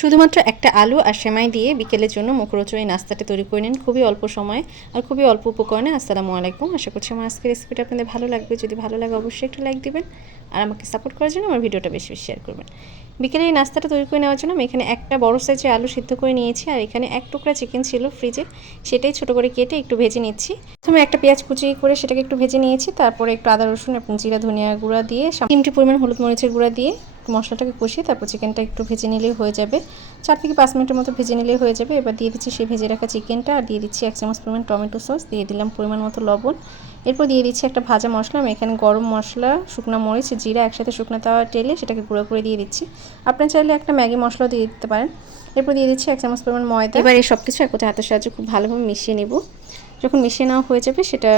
শুধুমাত্র একটা আলু আর সেমাই দিয়ে বিকেলের জন্য মুখরোচক এই নাস্তাটা তৈরি করে নিন, খুবই অল্প সময়ে আর খুবই অল্প উপকরণে। আসসালামু আলাইকুম, আশা করছি আমার আজকের রেসিপিটা আপনাদের ভালো লাগবে। যদি ভালো লাগে অবশ্যই একটা লাইক দিবেন আর আমাকে সাপোর্ট করার জন্য আমার ভিডিওটা বেশি বেশি শেয়ার করবেন। বিকেলে এই নাস্তাটা তৈরি করে নেওয়ার জন্য আমি এখানে একটা বড় সাইজের আলু সিদ্ধ করে নিয়েছি আর এখানে এক টুকরা চিকেন ছিল ফ্রিজে, সেটাই ছোটো করে কেটে একটু ভেজে নিচ্ছি। প্রথমে একটা পেঁয়াজ কুচি করে সেটাকে একটু ভেজে নিয়েছি, তারপরে একটু আদা রসুন এবং জিরা ধনিয়া গুঁড়া দিয়ে 3টি পরিমাণ হলুদ মরিচের গুঁড়া দিয়ে মশলাটাকে কষিয়ে তারপর চিকেনটা একটু ভেজে নিলেই হয়ে যাবে। 4 থেকে 5 মিনিটের মতো ভেজে নিলেই হয়ে যাবে। এবার দিয়ে দিচ্ছি সেই ভেজে রাখা চিকেনটা আর দিয়ে দিচ্ছি 1 চামচ পরিমাণ টমেটো সস, দিয়ে দিলাম পরিমাণ মতো লবণ। এরপর দিয়ে দিচ্ছি একটা ভাজা মশলা, আমি এখানে গরম মশলা, শুকনো মরিচ, জিরা একসাথে শুকনো তাওয়া টেলে সেটাকে গুঁড়ো করে দিয়ে দিচ্ছি। আপনারা চাইলে একটা ম্যাগি মশলাও দিয়ে দিতে পারেন। এরপর দিয়ে দিচ্ছি 1 চামচ পরিমাণ ময়দা। এবার এই সব কিছু একসাথে হাতের সাহায্যে খুব ভালোভাবে মিশিয়ে নেব। যখন মিশিয়ে নেওয়া হয়ে যাবে সেটা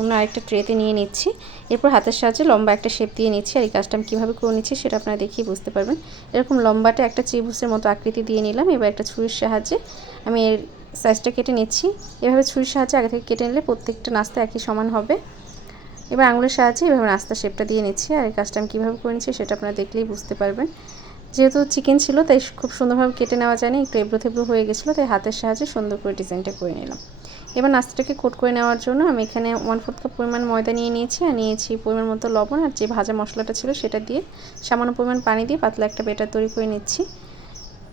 অন্য আরেকটা ট্রেতে নিয়ে নিচ্ছি। এরপর হাতের সাহায্যে লম্বা একটা শেপ দিয়ে নিচ্ছি আর এই কাজটা আমি কীভাবে করে নিচ্ছি সেটা আপনারা দেখেই বুঝতে পারবেন। এরকম লম্বাটা একটা ত্রিভুজের মতো আকৃতি দিয়ে নিলাম। এবার একটা ছুরির সাহায্যে আমি এর সাইজটা কেটে নিচ্ছি। এভাবে ছুরির সাহায্যে আগে থেকে কেটে নিলে প্রত্যেকটা নাস্তা একই সমান হবে। এবার আঙুলের সাহায্যে এভাবে নাস্তা শেপটা দিয়ে নিচ্ছি আর এই কাজটা আমি কীভাবে করে নিচ্ছি সেটা আপনারা দেখলেই বুঝতে পারবেন। যেহেতু চিকেন ছিল তাই খুব সুন্দরভাবে কেটে নেওয়া যায়নি, একটু এবড়ো থেবড়ো হয়ে গেছিলো, তাই হাতের সাহায্যে সুন্দর করে ডিজাইনটা করে নিলাম। এবার নাস্তাটাকে কোট করে নেওয়ার জন্য আমি এখানে 1/4 কাপ পরিমাণ ময়দা নিয়ে নিয়েছি আর নিয়েছি পরিমাণ মতো লবণ আর যে ভাজা মশলাটা ছিল সেটা দিয়ে সামান্য পরিমাণ পানি দিয়ে পাতলা একটা ব্যাটার তৈরি করে নিচ্ছি।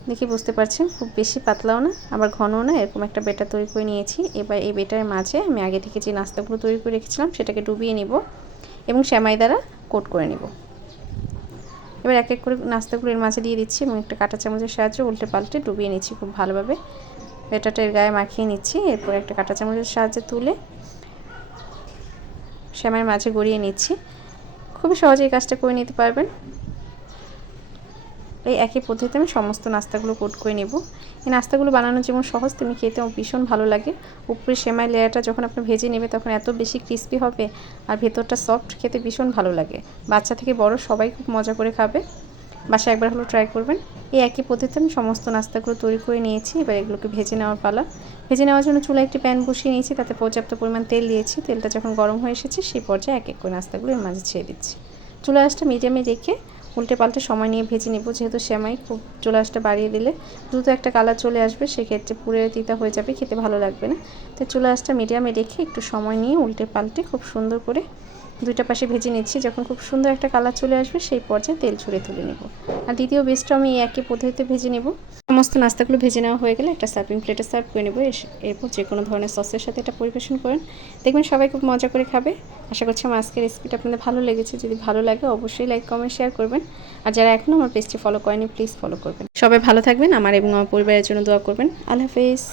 দেখি বুঝতে পারছেন, খুব বেশি পাতলাও না আবার ঘনও না, এরকম একটা ব্যাটার তৈরি করে নিয়েছি। এবার এই ব্যাটারের মাঝে আমি আগে থেকে যে নাস্তাগুলো তৈরি করে রেখেছিলাম সেটাকে ডুবিয়ে নিব এবং সেমাই দ্বারা কোট করে নিব। এবার এক এক করে নাস্তাগুলো এর মাঝে দিয়ে দিচ্ছি এবং একটা কাঁটা চামচের সাহায্যে উল্টে পাল্টে ডুবিয়ে নিচ্ছি খুব ভালোভাবে। ব্যাটারটা এর গায়ে মাখিয়ে নিচ্ছি। এরপর একটা কাঁটা চামচের সাহায্যে তুলে সেমাইয়ের মাঝে গড়িয়ে নিচ্ছি। খুবই সহজে এই কাজটা করে নিতে পারবেন। এই একই পদ্ধতিতে আমি সমস্ত নাস্তাগুলো কোট করে নেব। এই নাস্তাগুলো বানানো যেমন সহজ তেমনি খেতেও ভীষণ ভালো লাগে। উপরে সেমাই লেয়ারটা যখন আপনি ভেজে নেবে তখন এত বেশি ক্রিস্পি হবে আর ভেতরটা সফট, খেতে ভীষণ ভালো লাগে। বাচ্চা থেকে বড় সবাই খুব মজা করে খাবে। বাসায় একবার হলো ট্রাই করবেন। এই একই পদ্ধতিতে আমি সমস্ত নাস্তাগুলো তৈরি করে নিয়েছি। এবার এগুলোকে ভেজে নেওয়ার পালা। ভেজে নেওয়ার জন্য চুলায় একটি প্যান বসিয়ে নিয়েছি, তাতে পর্যাপ্ত পরিমাণ তেল দিয়েছি। তেলটা যখন গরম হয়ে এসেছে সেই পর্যায়ে এক এক করে নাস্তাগুলো এর মাঝে ছেড়ে দিচ্ছি। চুলা আঁচটা মিডিয়ামে রেখে উল্টে পাল্টে সময় নিয়ে ভেজে নেব। যেহেতু সেমাই খুব চুলা আঁচটা বাড়িয়ে দিলে দ্রুত একটা কালার চলে আসবে, সেক্ষেত্রে পুড়ে তিতা হয়ে যাবে, খেতে ভালো লাগবে না। তো চুলা আঁচটা মিডিয়ামে রেখে একটু সময় নিয়ে উল্টে পাল্টে খুব সুন্দর করে দুইটা পাশে ভেজে নিচ্ছি। যখন খুব সুন্দর একটা কালার চলে আসবে সেই পর্যায়ে তেল ছড়িয়ে তুলে নেব। আর দ্বিতীয় বেসটাও আমি একই পদ্ধতিতে ভেজে নেব। সমস্ত নাস্তাগুলো ভেজে নেওয়া হয়ে গেলে একটা সার্ভিং প্লেটে সার্ভ করে নেব। এরপর যে কোনো ধরনের সসের সাথে এটা পরিবেশন করেন, দেখবেন সবাই খুব মজা করে খাবে। আশা করছি আমার আজকের রেসিপিটা আপনাদের ভালো লেগেছে। যদি ভালো লাগে অবশ্যই লাইক কমেন্ট শেয়ার করবেন আর যারা এখনও আমার পেজটি ফলো করেনি প্লিজ ফলো করবেন। সবাই ভালো থাকবেন, আমার এবং আমার পরিবারের জন্য দোয়া করবেন। আল্লাহ হাফেজ।